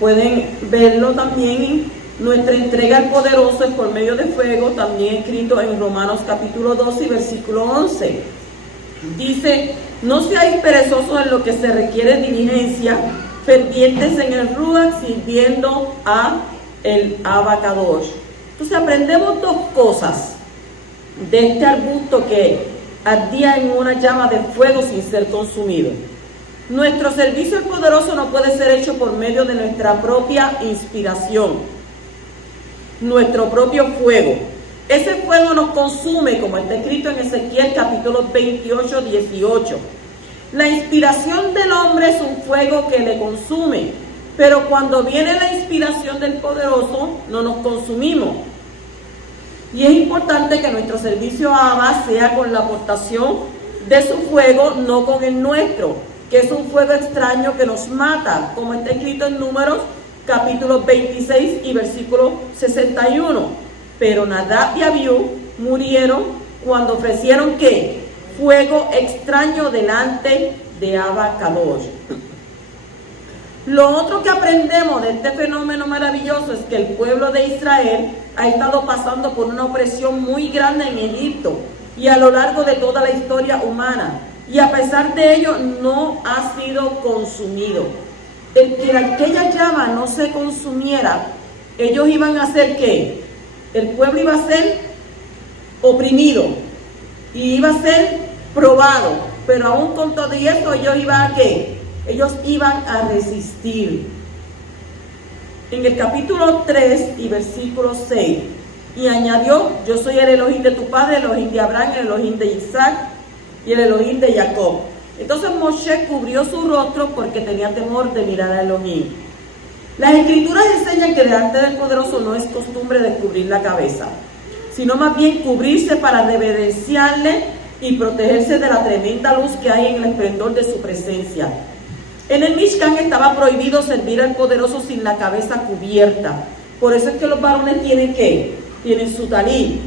pueden verlo también. Nuestra entrega al poderoso es por medio de fuego, también escrito en Romanos capítulo 12 y versículo 11. Dice: no seáis perezosos en lo que se requiere diligencia, fervientes en el ruach, sirviendo a el Abacadosh. Entonces aprendemos dos cosas de este arbusto que ardía en una llama de fuego sin ser consumido. Nuestro servicio al poderoso no puede ser hecho por medio de nuestra propia inspiración, nuestro propio fuego. Ese fuego nos consume, como está escrito en Ezequiel capítulo 28:18. La inspiración del hombre es un fuego que le consume, pero cuando viene la inspiración del poderoso, no nos consumimos. Y es importante que nuestro servicio a Abba sea con la aportación de su fuego, no con el nuestro, que es un fuego extraño que nos mata, como está escrito en Números capítulo 26 y versículo 61. Pero Nadab y Abiú murieron cuando ofrecieron ¿qué? Fuego extraño delante de Abacadosh. Lo otro que aprendemos de este fenómeno maravilloso es que el pueblo de Israel ha estado pasando por una opresión muy grande en Egipto y a lo largo de toda la historia humana, y a pesar de ello no ha sido consumido. El que aquella llama no se consumiera, ellos iban a hacer ¿qué? El pueblo iba a ser oprimido y iba a ser probado, pero aún con todo esto ellos iban a ¿qué? Ellos iban a resistir. En el capítulo 3 y versículo 6, y añadió: yo soy el Elohim de tu padre, el Elohim de Abraham, el Elohim de Isaac y el Elohim de Jacob. Entonces Moshe cubrió su rostro porque tenía temor de mirar a Elohim. Las escrituras enseñan que delante del poderoso no es costumbre de cubrir la cabeza, sino más bien cubrirse para reverenciarle y protegerse de la tremenda luz que hay en el esplendor de su presencia. En el Mishkan estaba prohibido servir al poderoso sin la cabeza cubierta. Por eso es que los varones tienen ¿qué? Tienen su talí.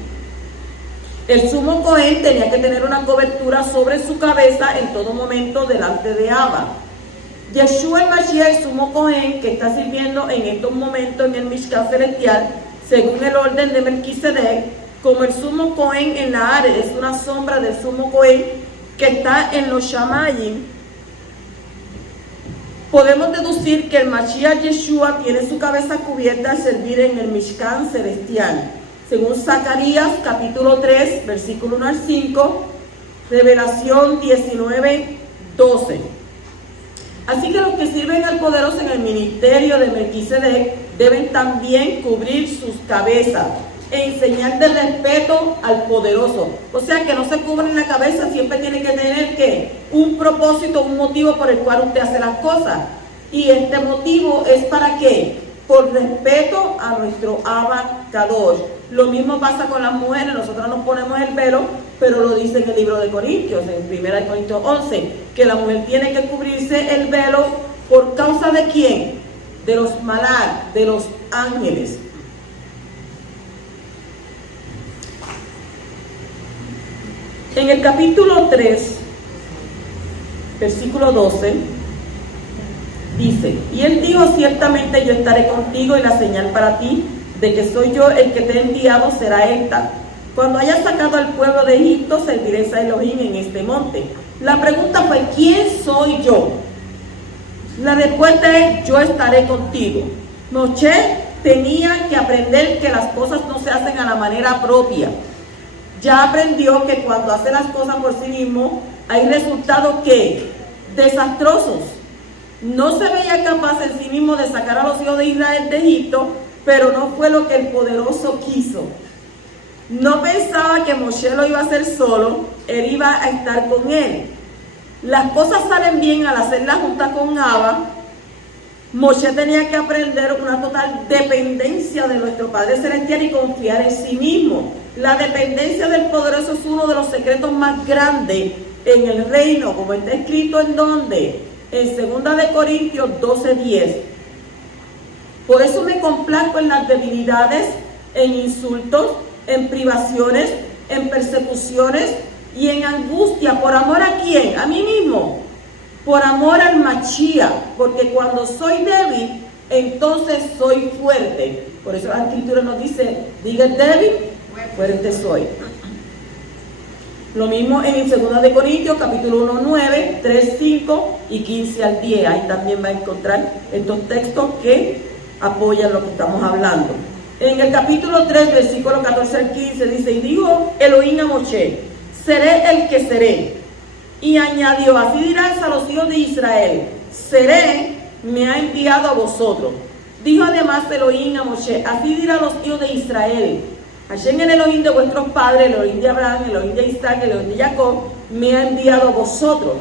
El sumo Cohen tenía que tener una cobertura sobre su cabeza en todo momento delante de Abba. Yeshua el Mashiach, el sumo Cohen, que está sirviendo en estos momentos en el Mishkan celestial, según el orden de Melquisedec, como el sumo Cohen en la Are, es una sombra del sumo Cohen que está en los Shamayim. Podemos deducir que el Mashiach Yeshua tiene su cabeza cubierta al servir en el Mishkan celestial. Según Zacarías capítulo 3, versículo 1 al 5, Revelación 19:12. Así que los que sirven al poderoso en el ministerio de Melquisedec deben también cubrir sus cabezas e enseñar de respeto al poderoso. O sea que no se cubren la cabeza, siempre tiene que tener ¿qué? Un propósito, un motivo por el cual usted hace las cosas. Y este motivo es para ¿qué? Por respeto a nuestro Abacadosh. Lo mismo pasa con las mujeres, nosotros nos ponemos el velo, pero lo dice en el libro de Corintios, en 1 Corintios 11, que la mujer tiene que cubrirse el velo por causa de ¿quién? De los malak, de los ángeles. En el capítulo 3, versículo 12, dice: y él dijo: ciertamente yo estaré contigo, y la señal para ti de que soy yo el que te he enviado será esta: cuando hayas sacado al pueblo de Egipto, serviréis a Elohim en este monte. La pregunta fue: ¿quién soy yo? La respuesta es: yo estaré contigo. Moshe tenía que aprender que las cosas no se hacen a la manera propia. Ya aprendió que cuando hace las cosas por sí mismo, hay resultados que desastrosos. No se veía capaz en sí mismo de sacar a los hijos de Israel de Egipto, pero no fue lo que el poderoso quiso. No pensaba que Moshe lo iba a hacer solo, él iba a estar con él. Las cosas salen bien al hacerlas juntas con Abba. Moshe tenía que aprender una total dependencia de nuestro Padre Celestial y confiar en sí mismo. La dependencia del poderoso es uno de los secretos más grandes en el reino, como está escrito en donde, en 2 de Corintios 12:10. Por eso me complazco en las debilidades, en insultos, en privaciones, en persecuciones y en angustia. ¿Por amor a quién? A mí mismo. Por amor al Mashiach, porque cuando soy débil, entonces soy fuerte. Por eso la Escritura nos dice, diga débil, fuerte soy. Lo mismo en 2 de Corintios, capítulo 1, 9, 3, 5 y 15 al 10. Ahí también va a encontrar estos textos que apoyan lo que estamos hablando. En el capítulo 3, versículo 14 al 15, dice, y dijo Elohim a Moshe, seré el que seré. Y añadió, así dirás a los hijos de Israel, seré, me ha enviado a vosotros. Dijo además Elohim a Moshe, así dirá a los hijos de Israel, Hashem el Elohim de vuestros padres, el Elohim de Abraham, el Elohim de Isaac, el Elohim de Jacob, me ha enviado a vosotros.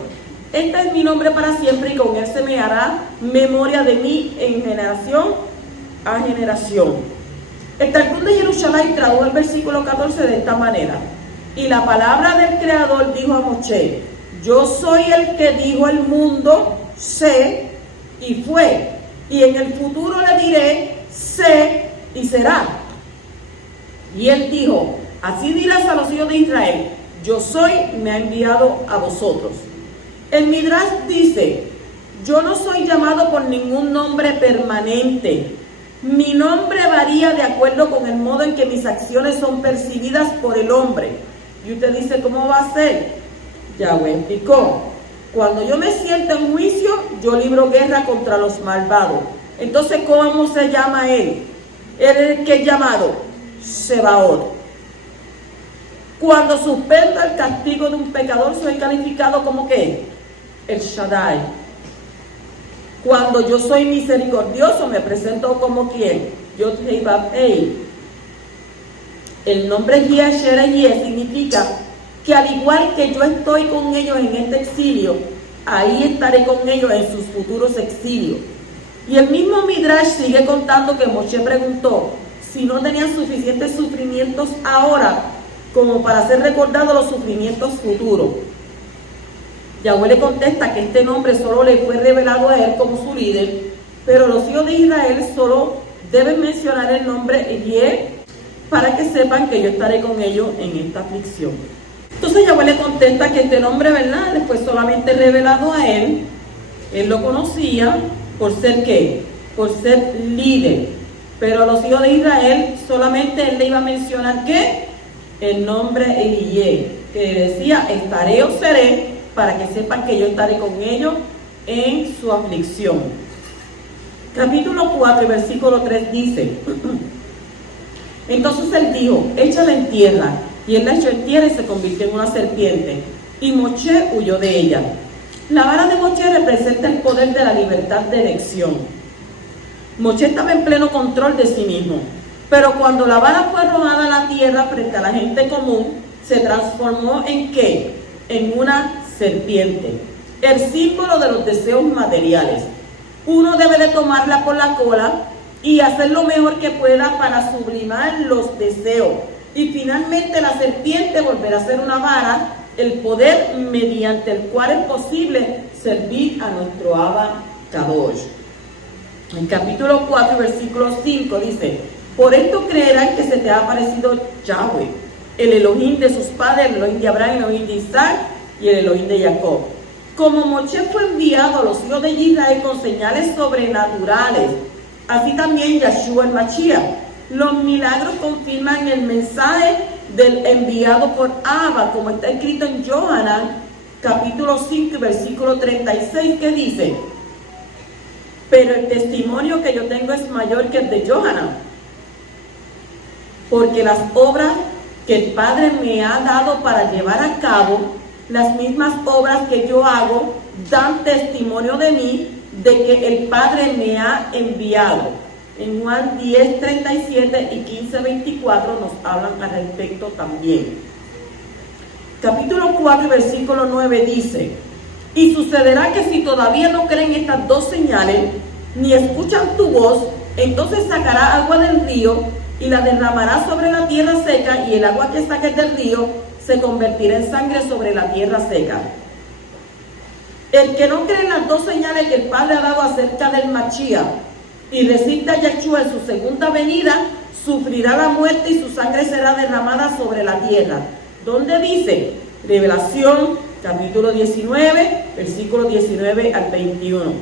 Este es mi nombre para siempre y con él se me hará memoria de mí en generación a generación. El Talmud de Jerusalén tradujo el versículo 14 de esta manera. Y la palabra del Creador dijo a Moshe, yo soy el que dijo el mundo, sé y fue. Y en el futuro le diré, sé y será. Y él dijo, así dirás a los hijos de Israel, yo soy, me ha enviado a vosotros. El Midrash dice, yo no soy llamado por ningún nombre permanente. Mi nombre varía de acuerdo con el modo en que mis acciones son percibidas por el hombre. Y usted dice, ¿cómo va a ser? Yahweh explicó, cuando yo me siento en juicio, yo libro guerra contra los malvados. Entonces, ¿cómo se llama él? Él es el que es llamado Sebaot. Cuando suspendo el castigo de un pecador, soy calificado como ¿qué? El Shaddai. Cuando yo soy misericordioso, me presento como ¿quién? Yod-Hei Vav-Hei. El nombre Yeh significa que al igual que yo estoy con ellos en este exilio, ahí estaré con ellos en sus futuros exilios. Y el mismo Midrash sigue contando que Moshe preguntó si no tenían suficientes sufrimientos ahora como para ser recordados los sufrimientos futuros. Yahweh le contesta que este nombre solo le fue revelado a él como su líder, pero los hijos de Israel solo deben mencionar el nombre Yeh para que sepan que yo estaré con ellos en esta aflicción. Entonces Yahweh le contesta que este nombre, ¿verdad?, le fue solamente revelado a él. Él lo conocía por ser ¿qué? Por ser líder. Pero a los hijos de Israel solamente él le iba a mencionar ¿qué? El nombre Yeh, que decía estaré o seré, para que sepan que yo estaré con ellos en su aflicción. Capítulo 4, versículo 3 dice, entonces él dijo, échala en tierra. Y él la echó en tierra y se convirtió en una serpiente. Y Moshe huyó de ella. La vara de Moshe representa el poder de la libertad de elección. Moshe estaba en pleno control de sí mismo. Pero cuando la vara fue arrojada a la tierra frente a la gente común, se transformó ¿en qué? En una serpiente. El símbolo de los deseos materiales. Uno debe de tomarla por la cola y hacer lo mejor que pueda para sublimar los deseos. Y finalmente la serpiente volverá a ser una vara, el poder mediante el cual es posible servir a nuestro Abba Kadosh. En capítulo 4, versículo 5 dice, por esto creerán que se te ha aparecido Yahweh, el Elohim de sus padres, el Elohim de Abraham, el Elohim de Isaac y el Elohim de Jacob. Como Moshe fue enviado a los hijos de Israel con señales sobrenaturales, así también Yahshua el Mashiach. Los milagros confirman el mensaje del enviado por Abba, como está escrito en Yohanan, capítulo 5, versículo 36, que dice, pero el testimonio que yo tengo es mayor que el de Yohanan, porque las obras que el Padre me ha dado para llevar a cabo, las mismas obras que yo hago, dan testimonio de mí, de que el Padre me ha enviado. En Juan 10, 37 y 15, 24 nos hablan al respecto también. Capítulo 4, versículo 9 dice, y sucederá que si todavía no creen estas dos señales, ni escuchan tu voz, entonces sacará agua del río y la derramará sobre la tierra seca, y el agua que saques del río se convertirá en sangre sobre la tierra seca. El que no cree en las dos señales que el Padre ha dado acerca del Mashiach y resiste a Yeshua en su segunda venida, sufrirá la muerte y su sangre será derramada sobre la tierra. ¿Dónde dice? Revelación, capítulo 19, versículos 19 al 21.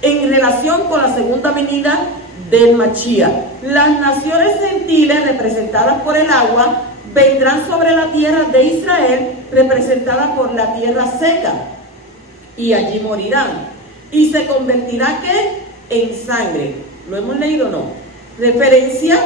En relación con la segunda venida del Mashiach, las naciones gentiles representadas por el agua vendrán sobre la tierra de Israel, representada por la tierra seca, y allí morirán. Y se convertirá, ¿qué? En sangre. ¿Lo hemos leído o no? Referencia,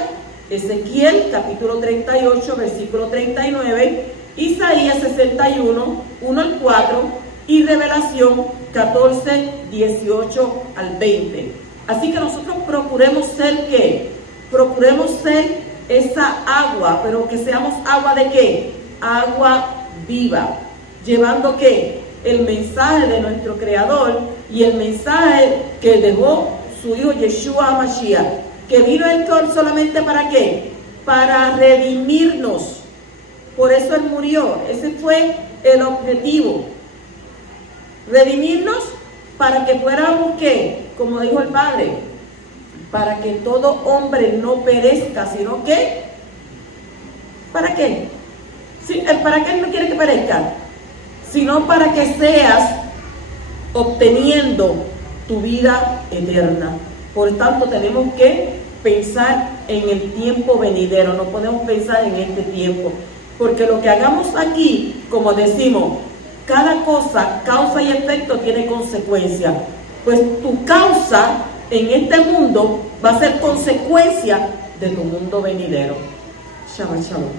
Ezequiel, capítulo 38, versículo 39, Isaías 61, 1 al 4, y Revelación 14, 18 al 20. Así que nosotros procuremos ser, ¿qué? Procuremos ser esa agua, pero que seamos agua de ¿qué? Agua viva, llevando ¿qué? El mensaje de nuestro Creador y el mensaje que dejó su Hijo Yeshua Mashiach, que vino Él solamente ¿para qué? Para redimirnos. Por eso Él murió. Ese fue el objetivo. Redimirnos para que fuéramos ¿qué? Como dijo el Padre, para que todo hombre no perezca, sino que, ¿para qué? Sí, ¿para qué no quiere que perezca? Sino para que seas obteniendo tu vida eterna. Por tanto, tenemos que pensar en el tiempo venidero, no podemos pensar en este tiempo, porque lo que hagamos aquí, como decimos, cada cosa, causa y efecto tiene consecuencia. Pues tu causa en este mundo va a ser consecuencia de tu mundo venidero. Shabbat shalom.